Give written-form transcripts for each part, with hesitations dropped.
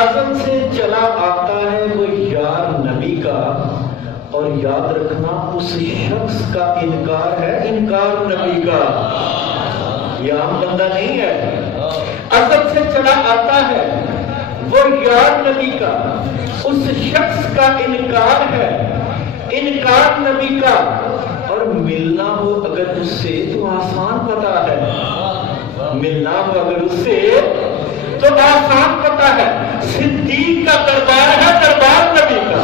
ازل سے چلا آتا ہے وہ یار نبی کا، اور یاد رکھنا اس شخص کا انکار ہے انکار نبی کا، یہ عام بندہ نہیں ہے۔ ازل سے چلا آتا ہے وہ یار نبی کا، اس شخص کا انکار ہے انکار نبی کا، اور ملنا ہو اگر اس سے تو آسان پتا ہے، ملنا ہو اگر اس سے تو آسان پتا ہے۔ صدیق کا دربار ہے دربار نبی کا،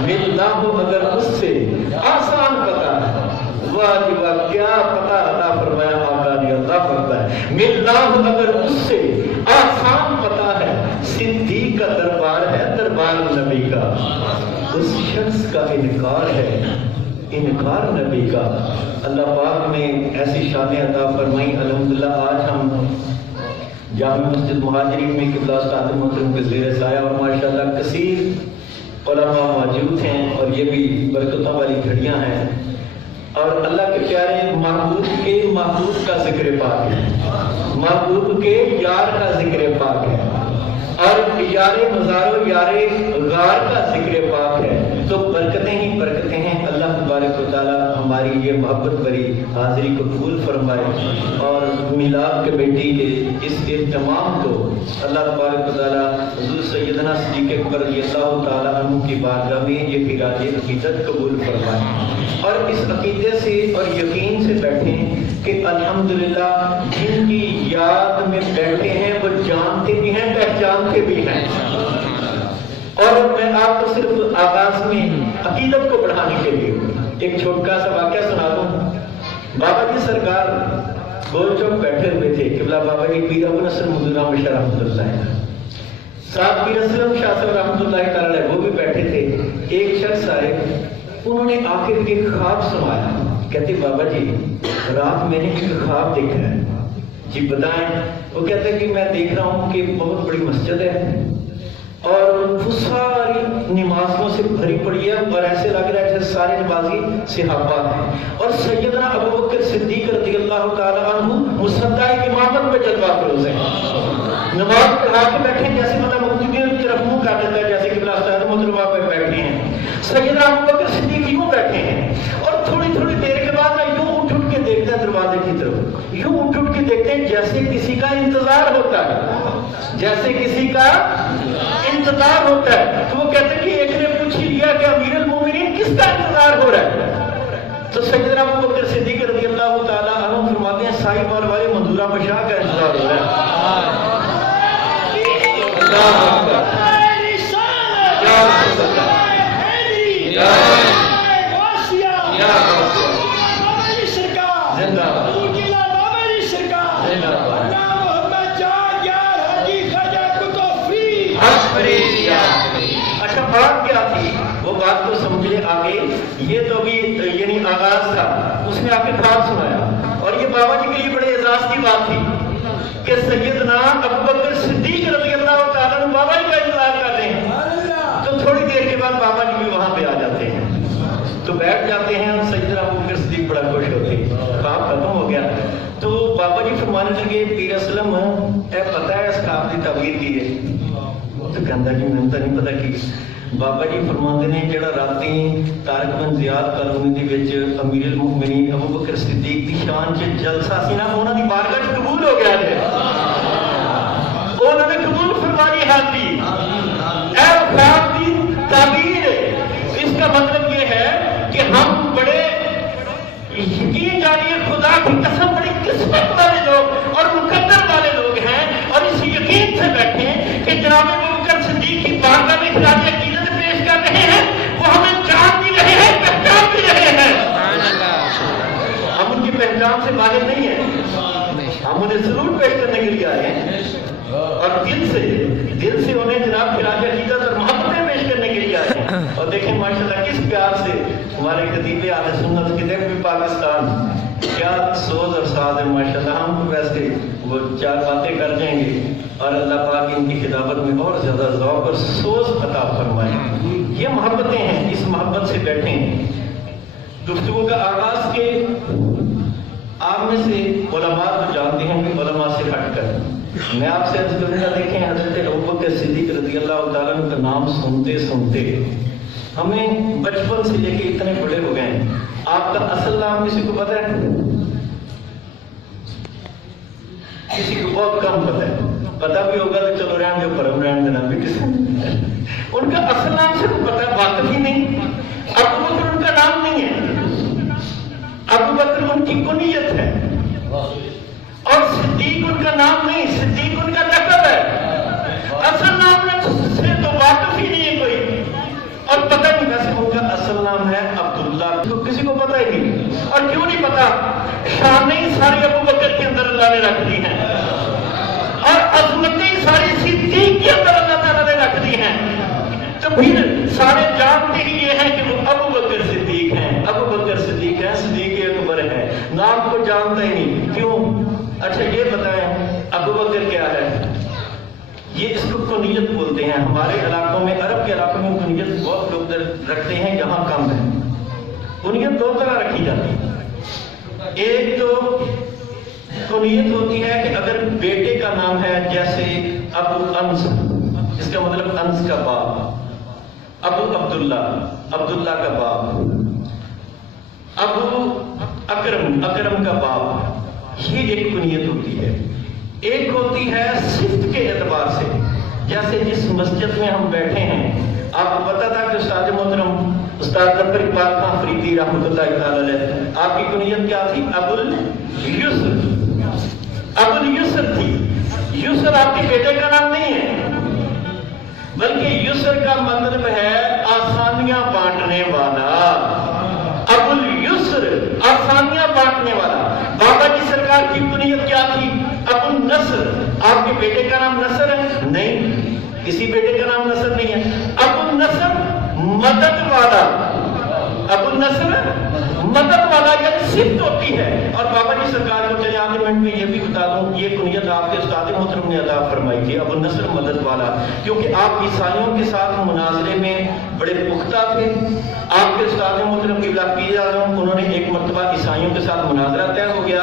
ملنا ہو اگر اس سے آسان پتا ہے۔ واہ جی واہ، کیا پتا عطا فرمایا آقا نے، اللہ فرماتا ہے ملنا ہو اگر اس سے آسان پتا ہے، صدیق کا دربار ہے دربار نبی کا، اس شخص کا انکار ہے انکار نبی کا۔ اللہ پاک نے ایسی شان عطا فرمائی، الحمدللہ آج ہم جامع مسجد مہاجرین میں قبلہ استاد محترم کے زیر سایہ اور ماشاءاللہ کثیر علماء موجود ہیں، اور یہ بھی برکتوں والی گھڑیاں ہیں، اور اللہ کے پیارے محبوب کا ذکر پاک ہے، محبوب کے یار کا ذکر پاک ہے، اور یار مزار و یار غار کا ذکر پاک ہے، تو برکتیں ہی برکتیں ہیں۔ اللہ تبارک و تعالی ہماری یہ محبت بری حاضری کو قبول فرمائے، اور میلاد کے بیٹی کے اس اہتمام کو اللہ تبارک و تعالی حضور سیدنا صدیق اکبر رضی اللہ تعالی عنہ کی بارگاہ میں یہ خراج عقیدت قبول فرمائے، اور اس عقیدے سے اور یقین سے بیٹھیں کہ الحمدللہ جن کی یاد میں بیٹھے ہیں وہ جانتے بھی ہیں پہچانتے بھی ہیں۔ اور میں آپ کو صرف آغاز میں عقیدت کو بڑھانے کے لیے ایک چھوٹا سا واقعہ سنا دوں۔ بابا جی سرکار گول چوک بیٹھے ہوئے تھے، قبلہ بابا جی پیر ابو نصر مدینہ مشرف رحمۃ اللہ، صاحب پیر اسلم شاہ صاحب رحمۃ اللہ تعالی وہ بھی بیٹھے تھے۔ ایک شخص آئے، انہوں نے آ کے ایک خواب سنایا، کہتے بابا جی رات میں نے ایک خواب دیکھا ہے۔ جی بتائیں؟ وہ کہتے ہیں کہ میں دیکھ رہا ہوں کہ بہت بڑی مسجد ہے، اور وہ ساری نمازوں سے بھری پڑی ہے، اور ایسے لگ رہا ہے جیسے سارے نمازی صحابہ ہیں، اور سیدنا ابو بکر صدیق رضی اللہ تعالی عنہ مصدع امامت میں جلوہ فروز ہیں، نماز پڑھا کے بیٹھے جیسے مطلب مقتدیوں کی طرف منہ کر دیتا ہے، جیسے کہ بلاستہ محترمہ پہ بیٹھے ہیں، سیدنا ابو بکر صدیق یوں بیٹھے ہیں، اور تھوڑی تھوڑی دیر کے بعد میں یوں اٹھ کے دیکھتے ہیں دروازے کی طرف، یوں اٹھ کے دیکھتے ہیں جیسے کسی کا انتظار ہوتا ہے، جیسے کسی کا انتظار ہوتا ہے۔ تو وہ کہتے ہیں کہ ایک نے پوچھ لیا کہ امیر المومنین کس کا انتظار ہو رہا ہے؟ تو سیدنا ابو بکر صدیق رضی اللہ تعالی عنہ فرماتے ہیں سائی مار والے منظورہ بشاہ کا انتظار ہو رہا ہے۔ اچھا بات کیا تھی؟ وہ بات کو سمجھنے آگے، یہ تو بھی یعنی آغاز تھا، اس نے آ کے خواب سنایا، اور یہ بابا جی کے لیے بڑے اعزاز کی بات تھی کہ سیدنا ابو بکر صدیق رضی اللہ تعالیٰ عنہ بابا جی کا انتظار کر رہے ہیں، تو تھوڑی دیر کے بعد بابا جی بھی وہاں پہ آ جاتے ہیں، تو بیٹھ جاتے ہیں، اور سیدنا ابو بکر صدیق بڑا خوش ہوتے ہیں، خواب ختم ہو گیا، تو بابا جی فرمانے لگے پیر اسلم اے پتہ ہے اس خواب کی تعبیر کی ہے؟ تو کہتا جی میں تو نہیں پتا کی۔ بابا جی فرماتے ہیں جڑا راتی طارق بن زیاد کالونی دے وچ امیر المؤمنین ابو بکر صدیق دی شان چ جلسہ سی نا، انہاں دی بارگاہ وچ قبول ہو گیا ہے، انہوں نے قبول فرما لی حاضری۔ اے خواب کی تعبیر، اس کا مطلب یہ ہے کہ ہم بڑے یقین جانیے خدا کی قسم بڑی قسمت والے لوگ اور مقدر والے لوگ ہیں، اور اس یقین سے بیٹھے کہ جناب ابو بکر صدیق کی بارگاہ میں خراج عقیدت پیش کر رہے ہیں، وہ ہمیں جان بھی رہے ہیں پہچان بھی رہے ہیں، ہم ان کی پہچان سے باہر نہیں ہیں، ہم انہیں سلوٹ پیش کرنے کے لیے آئے ہیں، اور دل سے انہیں جناب خراج عقیدت اور محبتیں پیش کرنے کے لیے آئے ہیں۔ اور دیکھیں ماشاءاللہ کس پیار سے ہمارے خطیب اہل سنت کے بھی پاکستان کیا سوز اور ساز ہے ماشاءاللہ۔ ہم ویسے وہ چار باتیں کر جائیں گے، اور اللہ پاک ان کی خطابت میں اور زیادہ ذوق اور سوز عطا فرمائے۔ یہ محبتیں ہیں، اس محبت سے بیٹھیں۔ گفتگو کا آغاز کے آپ میں سے علماء تو جانتے ہیں کہ علماء سے ہٹ کر میں آپ سے عرض کروں گا، دیکھیں حضرت ابوبکر صدیق رضی اللہ تعالیٰ عنہ کا نام سنتے سنتے ہمیں بچپن سے لے کے اتنے بڑے ہو گئے ہیں، آپ کا اصل نام کسی کو پتہ ہے؟ کسی کو بہت کم پتہ ہے، پتہ بھی ہوگا تو چلو رہن جو پرم رہن دینا بھی کسی ان کا اصل نام سے پتہ ہے، واقف ہی نہیں۔ ابو بکر ان کا نام نہیں ہے، ابو بکر ان کی کنیت ہے، اور صدیق ان کا نام نہیں، صدیق ان کا لقب ہے، اصل نام سے تو واقف ہی نہیں ہے کوئی، اور پتہ نہیں ویسے ان کا اصل نام ہے عبداللہ، تو کسی کو پتہ ہی نہیں۔ اور کیوں نہیں پتہ؟ شانیں ساری ابو بکر کے اندر اللہ نے رکھ دی ہیں، اور عظمتیں ساری صدیق کے اندر اللہ تعالیٰ نے رکھ دی ہیں، تو پھر سارے جانتے ہی یہ ہیں کہ وہ ابو بکر صدیق ہیں، ابو بکر صدیق ہیں، صدیق اکبر ہے، نام کو جانتا ہی نہیں۔ کیوں؟ اچھا یہ بتائیں ابو بکر کیا ہے؟ یہ اس کو کنیت بولتے ہیں، ہمارے علاقوں میں، عرب کے علاقوں میں کنیت بہت لوگ رکھتے ہیں، یہاں کم ہے۔ کنیت دو طرح رکھی جاتی ہے، ایک تو کنیت ہوتی ہے کہ اگر بیٹے کا نام ہے، جیسے ابو انس، اس کا مطلب انس کا باپ، ابو عبداللہ، عبداللہ کا باپ، ابو اکرم، اکرم کا باپ، یہ ایک کنیت ہوتی ہے۔ ایک ہوتی ہے صفت کے اعتبار سے، جیسے جس مسجد میں ہم بیٹھے ہیں، آپ کو پتا تھا کہ استاد محترم استاد ظفر اقبال خان فریدی رحمۃ اللہ تعالی علیہ، آپ کی کنیت کیا تھی؟ ابو الیسر، ابو الیسر تھی۔ یسر آپ کے بیٹے کا نام نہیں ہے، بلکہ یسر کا مطلب ہے آسانیاں بانٹنے والا، ابو الیسر آسانیاں بانٹنے والا۔ بابا جی سرکار کی کنیت کیا تھی؟ ابو نصر۔ آپ کے بیٹے کا نام نصر ہے؟ نہیں، کسی بیٹے کا نام نصر نہیں ہے۔ ابو نصر مدد والا، ابو نصر مدد والا، یہ صفت ہوتی ہے۔ اور بابا جی سرکار کو چلے آدھے منٹ میں یہ بھی بتا دوں، یہ کنیت آپ کے استاد محترم نے عطا فرمائی تھی، ابو نصر مدد والا، کیونکہ آپ عیسائیوں کے ساتھ مناظرے میں بڑے پختہ تھے۔ آپ کے استاد محترم قبلہ پیر اعظم، انہوں نے ایک مرتبہ عیسائیوں کے ساتھ مناظرہ طے ہو گیا،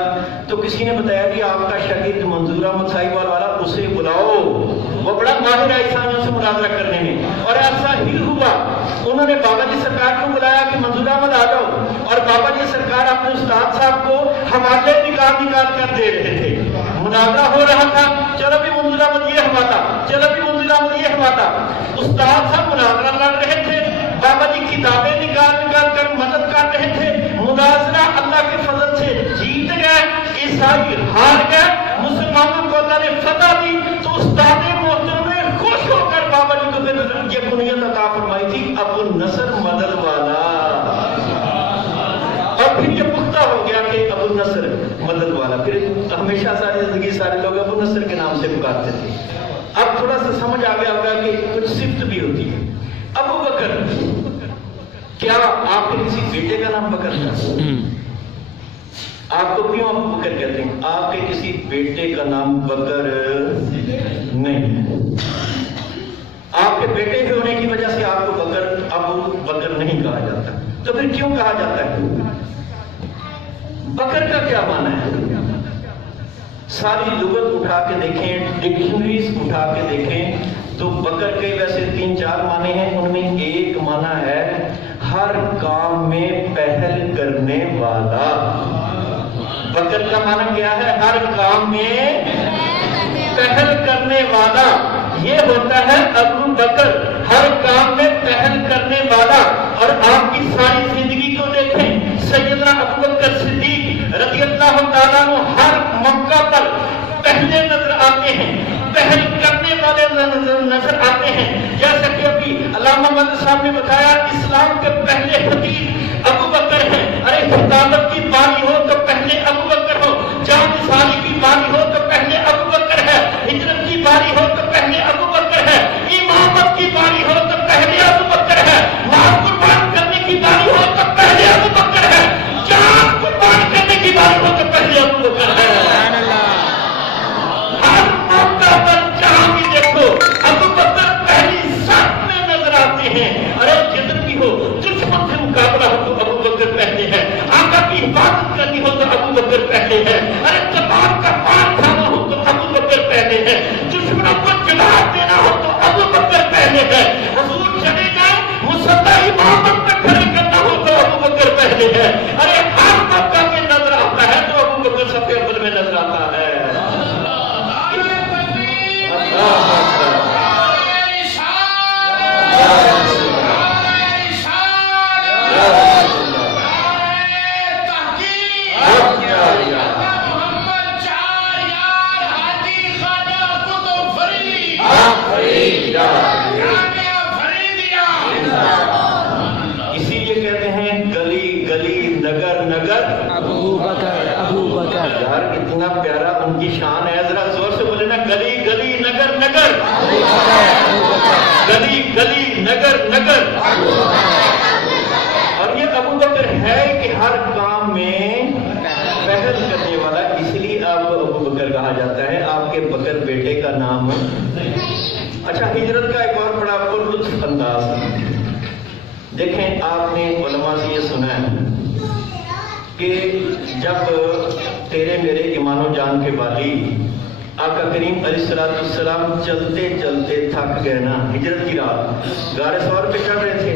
تو کسی نے بتایا کہ آپ کا شاگرد منظور احمد صاحب والا، اسے بلاؤ، وہ بڑا ماہر ہے عیسائیوں سے مناظرہ کرنے میں۔ اور ایسا ہی ہوا، انہوں نے بابا جی سرکار کو بلایا کہ منظور احمد آ جاؤ، اور بابا جی سرکار اپنے استاد صاحب کو حوالے نکال کر دے رہے تھے۔ مناظرہ ہو رہا تھا، چلو بھی منظور احمد یہ حوالہ، چلو بھی منظور احمد یہ حوالہ۔ استاد صاحب مناظرہ لڑ رہے تھے، بابا جی کتابیں نکال کر مدد کر رہے تھے۔ مناظرہ اللہ کے فضل سے جیت گئے، عیسائی ہار گئے، مسلمانوں کو اللہ نے فتح دی، تو استاد محترم نے خوش ہو کر بابا جی کو پھر یہ کنیت عطا فرمائی تھی، ابو نصر مدد والا۔ اور پھر یہ پختہ ہو گیا کہ ابو نصر مدد والا، پھر ہمیشہ ساری زندگی سارے لوگ ابو نصر کے نام سے پکارتے تھے۔ اب تھوڑا سا سمجھ آ گیا ہوگا کہ کچھ صفت بھی ہوتی ہے۔ ابو بکر، کیا آپ کے کسی بیٹے کا نام بکر تھا؟ آپ کو کیوں ابو بکر کہتے ہیں؟ آپ کے کسی بیٹے کا نام بکر نہیں، آپ کے بیٹے ہونے کی وجہ سے آپ کو بکر، ابو بکر نہیں کہا جاتا، تو پھر کیوں کہا جاتا ہے؟ بکر کا کیا معنی ہے؟ ساری لغت اٹھا کے دیکھیں، ڈکشنریز اٹھا کے دیکھیں تو بکر کے ویسے 3-4 معنی ہیں، ان میں ایک معنی ہے ہر کام میں پہل کرنے والا۔ بکر کا معنی کیا ہے؟ ہر کام میں پہل کرنے والا، یہ ہوتا ہے ابو بکر، ہر کام میں پہل کرنے والا۔ اور آپ کی ساری زندگی کو دیکھیں، سیدنا ابو بکر صدیق رضی اللہ تعالیٰ عنہ ہر موقع پر پہلے نظر آتے ہیں، پہل کرنے والے نظر آتے ہیں۔ جیسا کہ ابھی علامہ مدد صاحب نے بتایا، اسلام کے پہلے خطیب ابو بکر ہیں۔ ارے خطابت کی باری ہو تو پہلے ابو بکر ہو، جان نثاری کی باری ہو تو پہلے ابو بکر ہے، ہجرت کی باری ہو تو پہلے ابو بکر ہے، امامت کی باری ہو تو پہلے ابو بکر ہے، مال قربان کرنے کی باری ہو پہلے ہے. ارے کباب کا پان کھانا ہو تو ابو بکر پہلے ہے. دشمنوں کو جواب دینا ہو تو ابو بکر پہلے ہے. حضور چلے جائیں مسلح امامت میں کھڑے کرنا ہو تو ابو بکر پہلے ہے. ارے ہر موقع میں نظر آتا ہے تو ابو بکر صف اول میں نظر آتا ہے. اتنا پیارا ان کی شان ہے. ذرا زور سے بولے نا, گلی گلی نگر نگر, گلی گلی نگر نگر. اور یہ ابو بکر ہے کہ ہر کام میں پہل کرنے والا, اس لیے آپ ابو بکر کہا جاتا ہے. آپ کے بکر بیٹے کا نام. اچھا, ہجرت کا ایک اور بڑا پرلطف انداز دیکھیں. آپ نے علماء سے یہ سنا ہے کہ جب تیرے میرے ایمان و جان کے والی آقا کریم علیہ السلام چلتے چلتے تھک گئے نا, ہجرت کی رات غار ثور پہ چڑھ رہے تھے,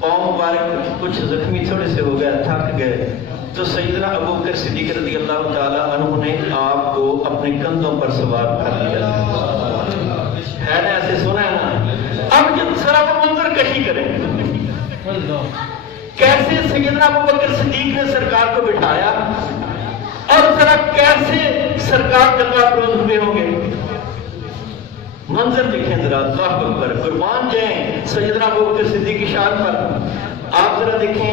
پاؤں مبارک کچھ زخمی تھوڑے سے ہو گئے, تھک گئے, تو سیدنا ابو بکر صدیق رضی اللہ تعالی عنہ نے آپ کو اپنے کندھوں پر سوار کر لیا. ہے نا, ایسے سنا ہے نا. اب جب ذرا وہ منظر کشی کریں کیسے سیدنا ابو بکر صدیق نے سرکار کو بٹھایا اور ذرا کیسے سرکار جلوہ افروز ہوئے ہوں گے. منظر دیکھیں ذرا, اللہ اکبر, قربان جائیں سیدنا ابو بکر صدیق کی شان پر. آپ ذرا دیکھیں,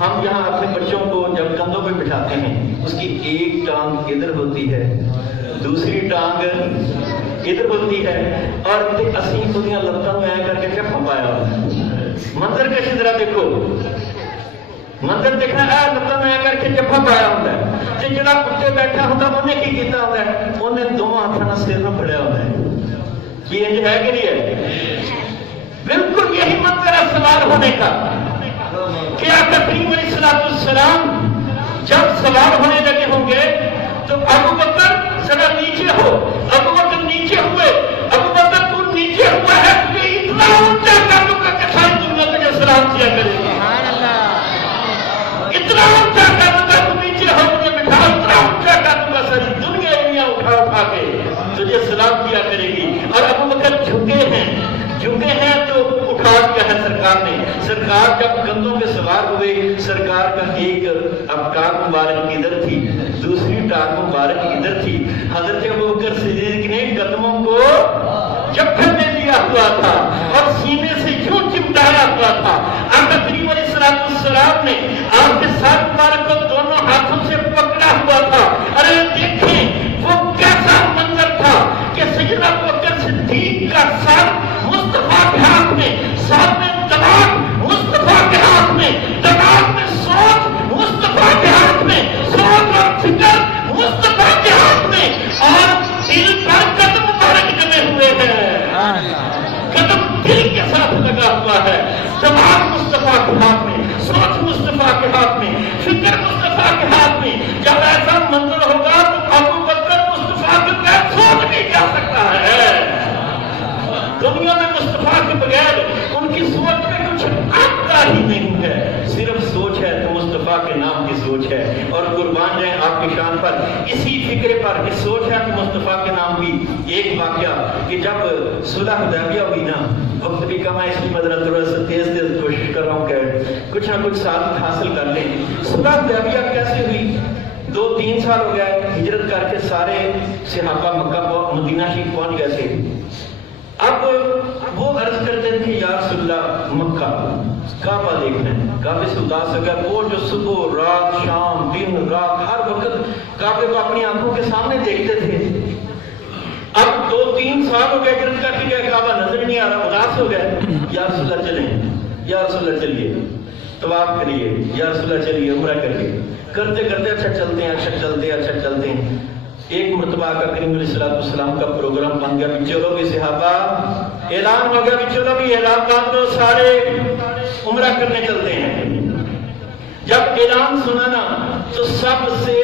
ہم یہاں اپنے بچوں کو جب کندھوں پہ بٹھاتے ہیں اس کی ایک ٹانگ ادھر ہوتی ہے, دوسری ٹانگ ادھر ہوتی ہے, اور اسی خودیاں لتاں میں آیا کر کے کیا پھپایا. منظر کیسے ذرا دیکھو, منظر دیکھنا ہے. لتاں میں آ کر کے جفا پایا ہوتا ہے. جڑا اتنے بیٹھا ہوتا انہیں کی کیتا ہوتا ہے, انہیں دونوں ہاتھوں سر میں پھڑیا ہوتا ہے. یہ انج ہے کہ نہیں ہے؟ بالکل یہی منظر ہے سوار ہونے کا. کیا کریم علیہ السلام جب سوار ہونے لگے ہوں گے تو ابو بکر ذرا نیچے ہو. ابو بکر نیچے ہوئے. ابو بکر تو نیچے ہوا ہے کہ اتنا اونچا کر دوں گا کہ ساری دنیا تجھے سلام کیا کرے گی. اتنا اونچا کر دوں گا, تو نیچے ہو مجھے بٹھا, اتنا اونچا کر دوں گا ساری دنیا دنیا اٹھا اٹھا کے تجھے سلام کیا کرے گی. اور ابو بکر جھکے ہیں تو اٹھا دیا ہے سرکار نے. سرکار جب کندھوں پہ سوار ہوئے, سرکار کا ایک اب ٹانگ مبارک ادھر تھی, دوسری ٹانگ مبارک ادھر تھی. حضرت ابو بکر صدیق نے قدموں کو جبھے میں لیا ہوا تھا اور سینے سے یوں چمٹایا ہوا تھا. آقا کریم علیہ السلام نے آپ کے ساتھ مبارک کو دونوں ہاتھوں سے پکڑا ہوا تھا. ارے دیکھیں وہ کیسا منظر تھا کہ سیدنا ابو بکر صدیق کا سر مصطفیٰ کے ہاتھ میں, ساتھ میں دماغ مصطفیٰ کے ہاتھ میں, دماغ میں سوچ مصطفیٰ کے ہاتھ میں, سوچ اور فکر مصطفیٰ کے ہاتھ میں, اور دل پر قدم مبارک جمے ہوئے ہیں. قدم دل کے ساتھ لگا ہوا ہے. دماغ مصطفیٰ کے ہاتھ میں, سوچ مصطفیٰ کے ہاتھ میں, فکر مصطفیٰ کے ہاتھ میں. جب ایسا منظر ہوگا تو ابو بکر مصطفیٰ کے بغیر سوچ نہیں جا سکتا ہے. دنیا میں مصطفیٰ کے بغیر ان کی سوچ میں کچھ آتا ہی نہیں ہے. صرف سوچ ہے تو مصطفیٰ کے نام کی سوچ ہے. اور قربان جائیں آپ کی شان پر, اسی فکر پر کہ سوچ ہے کہ مصطفیٰ کے نام کی. ایک واقعہ کہ جب صلح حدیبیہ ہوئی نا, وقت بھی کم ہے اس لیے میں تھوڑا سا تیز کوشش کر رہا ہوں کہ کچھ نہ کچھ ساتھ حاصل کر لیں. صلح حدیبیہ کیسے ہوئی؟ 2-3 سال ہو گیا ہجرت کر کے سارے صحابہ مکہ مدینہ شریف پہنچ گئے تھے. اب وہ عرض کرتے تھے یا رسول اللہ مکہ کعبہ دیکھنا ہے. کعبے سے اداس ہو گیا. وہ جو صبح رات شام دن رات ہر وقت کعبے کو اپنی آنکھوں کے سامنے دیکھتے تھے. اب 2-3 سال ہو گئے ہجرت کر کے گئے, کعبہ نظر نہیں آ رہا, اداس ہو گئے. یا رسول اللہ چلیں, یا رسول اللہ چلیے طواف کریے, یا رسول اللہ چلیے عمرہ کریے. کرتے کرتے اچھا چلتے ہیں. ایک مرتبہ آقا کریم علیہ السلام کا پروگرام بن گیا کہ چلو بھی صحابہ, اعلان ہو گیا کہ چلو بھی اعلان باندھ دو, سارے عمرہ کرنے چلتے ہیں. جب اعلان سنا نا تو سب سے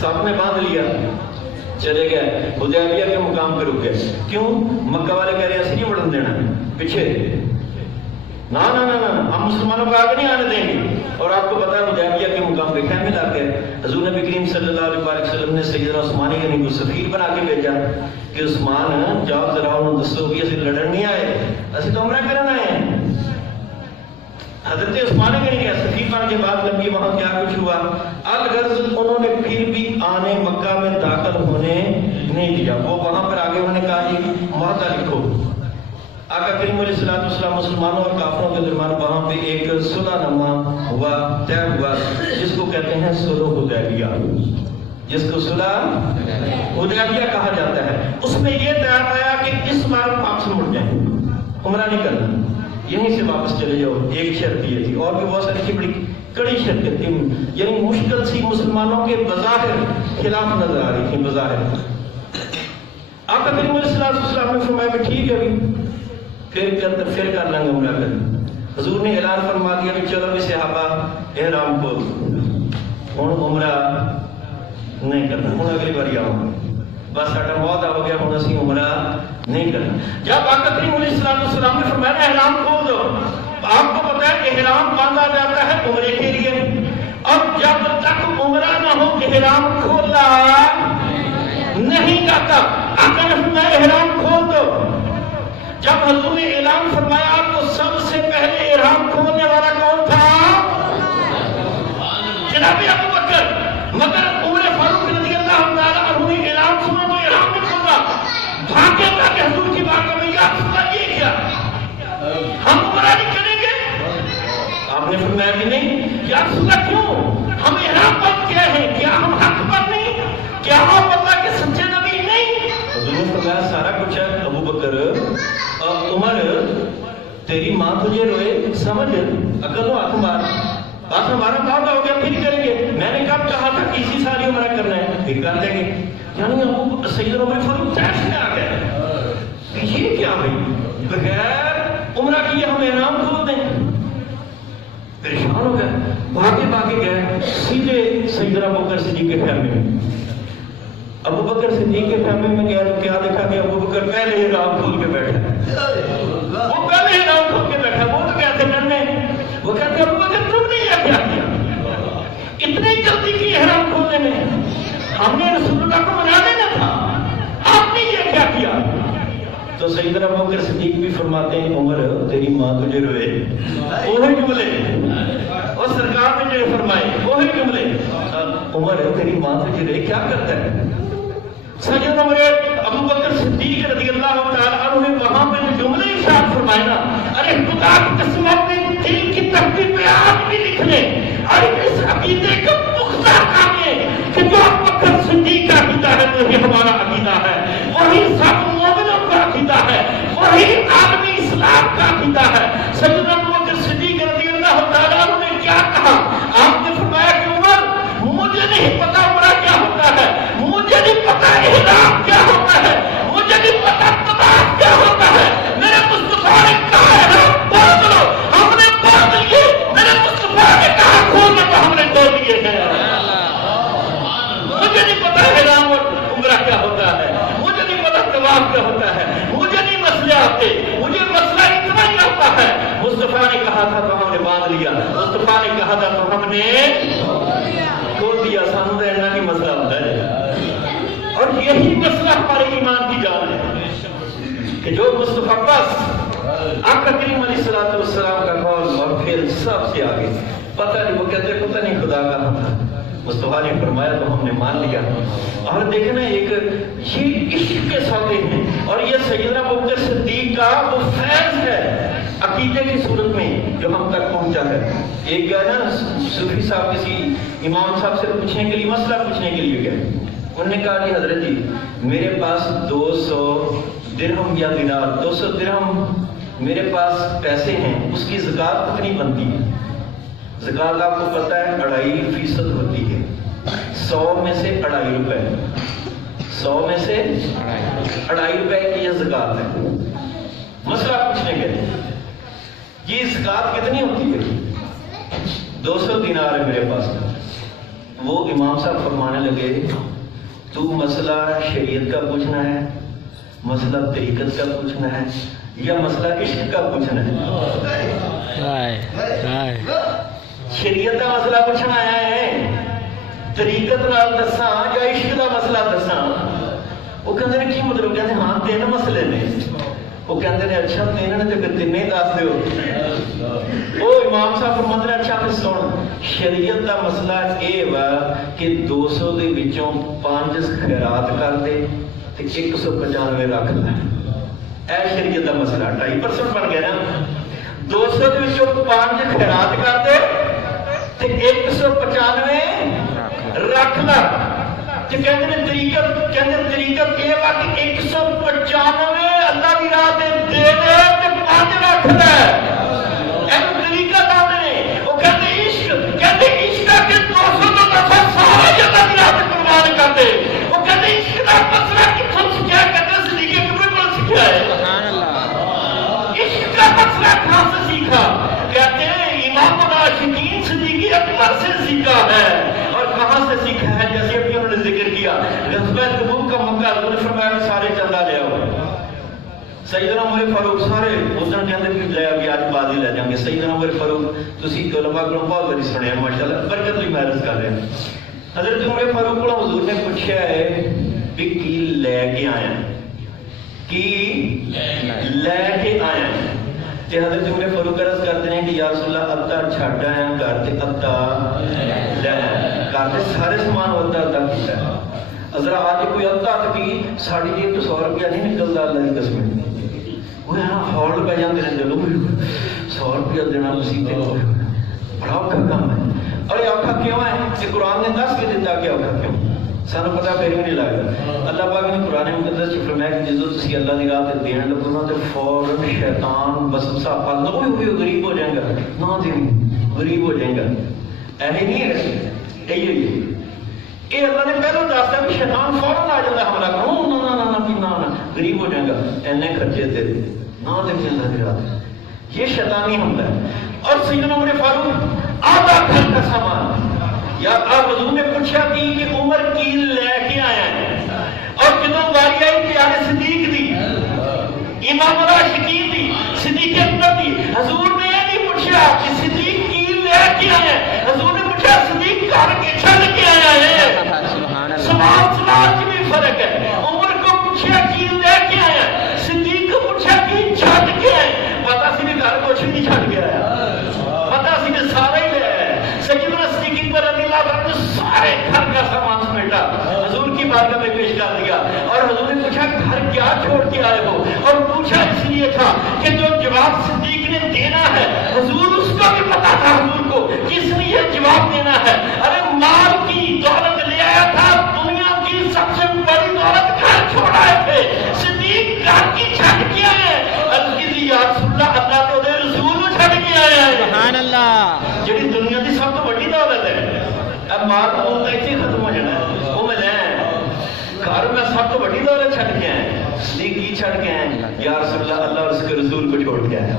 سب نے باندھ لیا، چلے گئے حدیبیہ کے مقام پہ رک گئے. کیوں؟ مکہ والے کہہ رہے ہیں ایسے نہیں بڑھن دینا پیچھے، نا نا نا نا ہم مسلمانوں کو آگے نہیں آنے دیں گے. اور آپ کو پتا ہے حدیبیہ کے مقام پہ خیمے لا کے حضور نبی کریم صلی اللہ علیہ وسلم نے سیدنا عثمان غنی کو سفیر بنا کے بھیجا کہ عثمان جاؤ ذرا انہوں دسو کہ اسی لڑن نہیں آئے، اسی تو عمرہ کرنا آئے ہیں. حضرت عثمان غنی کے سفیر بن کے بعد لمبی وہاں کیا کچھ ہوا. الغرض انہوں نے پھر بھی آنے مکہ میں داخل ہونے نہیں دیا. وہ وہاں پر آگے انہوں نے کہا جی معاہدہ لکھو. آقا کریم علیہ السلام مسلمانوں اور کافروں کے درمیان وہاں پہ ایک صلح نامہ ہوا، طے ہوا، جس کو کہتے ہیں صلح حدیبیہ، جس کو صلح حدیبیہ کہا جاتا ہے. اس میں یہ طے آیا کہ اس بار واپس مڑ جائیں، عمرہ نہیں کرنا، یہیں سے واپس چلے جاؤ. ایک شرط یہ تھی، اور بھی بہت ساری تھی، بڑی کڑی شرط تھی، یعنی مشکل سی، مسلمانوں کے بظاہر خلاف نظر آ رہی تھی بظاہر. آقا کریم علیہ السلام نے فرمایا کہ ٹھیک ہے ابھی پھر کر لیں گے عمرہ کر. حضور نے اعلان فرما دیا کہ چلو بھی صحابہ احرام کھول، ہوں عمرہ نہیں کرنا، ہوں اگلی بار آؤ، بس ساڈا موت ہو گیا، ہوں اسی عمرہ نہیں کرنا. جب آقا کریم علیہ السلام نے فرمایا احرام کھول دو، آپ کو پتا ہے احرام باندھا جاتا ہے عمرے کے لیے، اور جب تک عمرہ نہ ہو احرام کھولا نہیں جاتا. آقا نے فرمایا احرام کھول دو. جب حضور نے اعلان فرمایا تو سب سے پہلے احرام کھولنے والا کون تھا؟ جناب ابو بکر. مگر عمر فاروق رضی اللہ تعالیٰ عنہ نے اعلان سنا تو احرام نہیں کھولا، بھاگے تھا کہ حضور کی بات میں یا رسول اللہ یہ کیا ہم عمرہ نہیں کریں گے؟ آپ نے فرمایا کہ نہیں. یا رسول اللہ کیوں؟ ہم احرام بند کیا ہے، کیا ہم حق پر نہیں، کیا ہم اللہ کے سچے نبی نہیں؟ حضور نے فرمایا سارا کچھ ہے ابو بکر. عمر تیری ماں تجھے روئے، سمجھ عقل و ہاتھ مار، بات ہمارا بات ہو گیا پھر کریں گے. میں نے کب کہا تھا کہ اسی سال عمرہ کرنا ہے، پھر کر لیں گے. یعنی ابو سیدنا عمر فاروق تیش میں آ گئے، یہ کیا بھائی بغیر عمرہ کیے ہم احرام کھول دیں؟ پریشان ہو گئے، بھاگے گئے سیدھے سیدنا ابو بکر صدیق کے خیمے میں. ابو بکر صدیق کے خیمے میں گیا تو کیا دیکھا کہ ابو بکر پہلے ہی احرام کھول کے بیٹھا. وہ پہلے ہی احرام کھول کے بیٹھا. وہ تو کہتے ڈرنے، وہ کہتے ابو بکر تم نے یہ کیا کیا، اتنی جلدی کی احرام کھولنے میں، ہم نے رسول اللہ کو منا دینا تھا، آپ نے یہ کیا کیا؟ تو سیدنا ابو بکر صدیق بھی فرماتے ہیں عمر تیری ماں تجھے روئے، وہی جملے اور سرکار نے جو فرمائے وہی جملے. عمر تیری ماں تجھے روئے کیا کرتا ہے؟ سیدنا ابو بکر صدیق رضی اللہ تعالیٰ عنہ نے وہاں پہ جو جملے ارشاد فرمائے نا، ارے خدا کی قسم اپنے دل کی تحقیق میں آج بھی لکھ لیں، اور اس عقیدے کا پختہ کامیں کہ جو ابو بکر صدیق کا عقیدہ ہے وہی ہمارا عقیدہ ہے، وہی سب مومنوں کا عقیدہ ہے، وہی عالمی اسلام کا عقیدہ ہے. سیدنا ابو بکر صدیق رضی اللہ تعالیٰ عنہ نے کیا کہا؟ آپ نے فرمایا کہ عمر مجھے نہیں پتا عمرہ کیا ہوتا ہے، مجھے نہیں پتا احرام کیا ہوتا ہے، مجھے نہیں پتا طواف کیا ہوتا ہے، میرے مصطفیٰ نے کہا احرام باندھ لو، ہم نے باندھ لیے. میرے مصطفیٰ نے کہا کھولنا تو ہم نے کھول لیے ہیں. مجھے نہیں پتا احرام اور عمرہ کیا ہوتا ہے، مجھے نہیں پتا طواف کیا ہوتا ہے، مجھے نہیں مسئلے آتے، مجھے مسئلہ اتنا ہی آتا ہے. مصطفیٰ نے کہا تھا تو ہم نے باندھ لیا، مصطفیٰ نے کہا تھا تو ہم نے کھول دیا. سانو رہنا کی مسئلہ ہوتا ہے، اور یہی مسئلہ ہمارے ایمان کی جان ہے کہ جو مصطفیٰ بس آقا کریم علیہ السلام کا قول اور پھر سب سے آگے. پتہ نہیں، وہ کہتے پتہ نہیں خدا کہاں تھا، مصطفیٰ نے فرمایا تو ہم نے مان لیا. اور دیکھیں نا ایک یہ عشق کے ساتھ ہیں، اور یہ سیدنا ابو بکر صدیق کا وہ فیض ہے عقیدے کی صورت میں جو ہم تک پہنچا ہے. ایک گیا نا صوفی صاحب کسی امام صاحب سے پوچھنے کے لیے، مسئلہ پوچھنے کے لیے گئے. انہوں نے کہا کہ حضرت جی میرے پاس 200 درہم یا دینار، 200 درہم میرے پاس پیسے ہیں، اس کی زکوٰۃ کتنی بنتی ہے؟ زکوٰۃ آپ کو پتہ ہے 2.5% ہوتی ہے. 100 میں سے 2.5 روپے، 100 میں سے 2.5 روپے کی یہ زکوٰۃ ہے. مسئلہ پوچھنے گئے یہ زکوٰۃ کتنی ہوتی ہے؟ 200 دینار ہے میرے پاس. وہ امام صاحب فرمانے لگے تو مسئلہ شریعت کا پوچھنا ہے، مسئلہ طریقت کا پوچھنا ہے، یا مسئلہ عشق کا پوچھنا ہے؟ شریعت کا مسئلہ پوچھنا ہے، طریقت نال دساں یا عشق کا مسئلہ دساں؟ وہ کہتے ہیں کی مطلب؟ کہتے ہیں ہاں تین مسئلے نے۔ وہ کہتے ہیں اچھا تین نے تو تین ہی دس دیو۔ وہ امام صاحب فرماتے ہیں اچھا پھر سن، شریعت کا مسئلہ یہ وا کہ 200 دے وچوں 5 خیرات کر دے تے 195 رکھ لے۔ اے شریعت کا مسئلہ 2.5% بن گیا نا۔ 200 دے وچوں 5 خیرات کر دے تے 195 رکھ لے۔ کہتے ہیں طریقت یہ وا کہ 195 اللہ کی راہ دے دے تے 5 رکھ لے۔ طریقت آنے وہ کہتے عشق کہ 200 تو دفعہ سارا اللہ کی راہ تے قربان کر دے۔ وہ کہتے عشق کا مسئلہ کتوں سیکھا؟ کہتے صدیق اکبر کو سیکھا ہے۔ عشق کا مسئلہ کہاں سے سیکھا؟ کہتے ہیں امام العاشقین صدیق اکبر سے سیکھا ہے۔ اور کہاں سے سیکھا ہے؟ جیسے ابھی انہوں نے ذکر کیا، غزوہ تبوک کا موقع حضور نے فرمایا سارے چندہ لے آؤ۔ سیدنا عمر فاروق سارے اس دن کہتے ہیں لے آگے آج بازی لے جائیں گے۔ سیدنا عمر فاروق تسی علماء کو بہت بڑی سنے ہیں ماشاءاللہ، برکت بھی محرز کر رہے ہیں۔ حضرت عمر فاروق کو حضور نے پوچھا ہے بھی کی لے کے آیا کی لے کے آیا؟ کہ حضرت عمر فاروق عرض کرتے ہیں کہ یا رسول اللہ ادھا چھڈ آیا گھر تے ادھا لے آیا۔ گھر تے سارے سامان ادھا ادھا کیتا ہے۔ ذرا آج کوئی ادھا کی ساڑی جی تو 100 روپیہ نہیں نکلتا اللہ کی قسم۔ وہ ہال پہ جاتے رہتے لوگ 100 روپیہ دینا مصیبت بڑا اوکھا کام ہے۔ اور یہ اوکھا کیوں ہے کہ قرآن نے دس کے دیتا کہ اوکھا کیوں؟ سانو پتہ پھر بھی نہیں لگتا۔ اللہ پاک نے قرآن مقدس چ فرمایا کہ جدوں تسی اللہ دی راہ تے دین لگو نا تے فوراً شیطان وسوسہ پاتا ہوئے غریب ہو جائے گا، نہ دیں غریب ہو جائے گا۔ ایسے نہیں ہے، یہ اللہ نے پہلے دستا کہ شیطان فوراً آ جاتا حملہ کرو نہ غریب ہو جائے گا، اینے خرچے تیرے نہ دیں اللہ دی راہ۔ یہ شیطانی حملہ ہے۔ اور سیدنا عمر فاروق آدھا گھر کا سامان یا آپ حضور نے پوچھا کہ عمر کی لے کے آیا ہے، اور جدوں باری آئی پیارے صدیق دی، امام العاشقین دی، صدیق اکبر دی، حضور نے یہ نہیں پوچھا کہ صدیق کی لے کے آیا ہے، حضور نے پوچھا صدیق کر کے چھڑ کے آیا ہے۔ سماج میں فرق ہے۔ عمر کو پوچھا کی لے کے آیا، صدیق کو پوچھا کی چھڑ کے آیا۔ پتا سی بھی گھر کچھ نہیں چھڑ کے آیا، پتا سی بھی سارا ہی لے آیا۔ سیدنا صدیق اکبر رضی اللہ عنہ نے سارے گھر کا سامان سمیٹا، حضور کی بارگاہ میں پیش کر دیا، اور حضور نے پوچھا گھر کیا چھوڑ کے آئے ہو؟ اور پوچھا اس لیے تھا کہ جو جواب صدیق نے دینا ہے حضور اس کو بھی پتا تھا، حضور کو کس لیے جواب دینا ہے۔ ارے مال کی دولت لے آیا تھا، دنیا کی سب سے بڑی دولت گھر چھوڑ آئے تھے، صدیق گھر کی چھڑ کے آئے۔ یا رسول اللہ اللہ تو دے رسول چھڑ کے آیا ہے، سبحان اللہ، جڑی دنیا کی سب تو بڑی دولت ہے۔ اب مال تو ایسے ختم ہو جانا ہے، وہ میں لے گھر میں سب تو بڑی دولت چھڑ کے آئے، صدیق کی چھڑ کے آئے؟ یا رسول اللہ اللہ اور اس کے رسول کو چھوڑ کے آئے،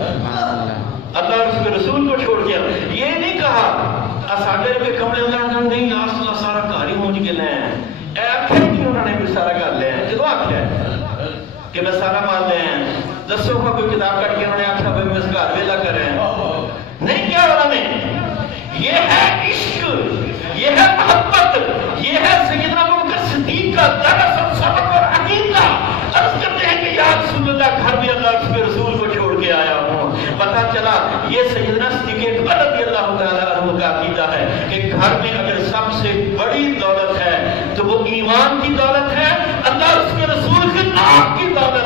اللہ اور اس کے رسول کو چھوڑ کے آئے۔ یہ نہیں کہا ساڈے پہ کمرے اندر نہیں یا رسول اللہ سارا گھر ہی مونج کے لے آئے، اے آخر کہ انہوں نے بھی سارا گھر لے آئے؟ جدو آخیا کہ میں سارا مال لے آئے، دسو کا کوئی کتاب کٹ کے انہوں نے آخیا بھائی میں اس گھر ویلا کر رہے ہیں؟ نہیں کیا انہوں نے۔ یہ ہے عشق، یہ ہے محبت، یہ ہے سیدنا ابوبکر صدیق کا درس اور سبق اور عقیدہ۔ عرض کرتے ہیں کہ یا رسول اللہ گھر بھی اللہ اس کے رسول کو چھوڑ کے آیا ہوں۔ پتہ چلا یہ سیدنا صدیق اکبر رضی اللہ تعالیٰ عنہ کا عقیدہ ہے کہ گھر میں اگر سب سے بڑی دولت ہے تو وہ ایمان کی دولت ہے، اللہ اس کے رسول کے نام کی دولت